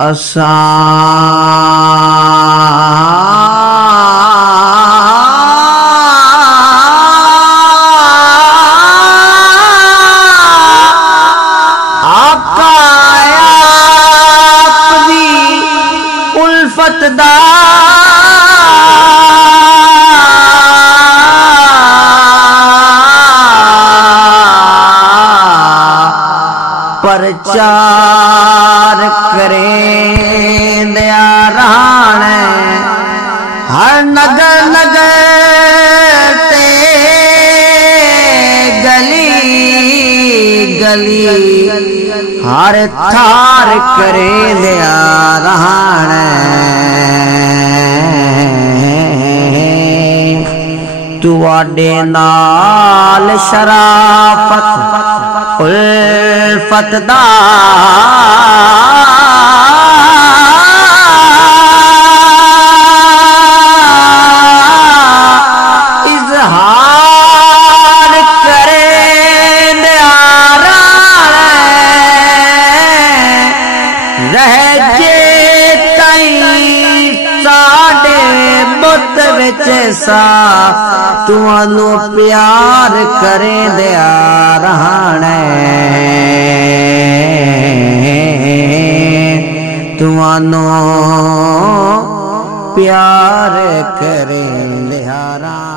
असा आका अपनी उल्फत दा प्रचार करें दया राण हर नगर नगर ते गली गली हर थार करें दया राण तुवाडे नाल शराफत उल्फत दा इजहार करें न्यारा रह जे कई साडे बुत विच सा तुहानू प्यार करें दया रहण तुहानू प्यार करें दया।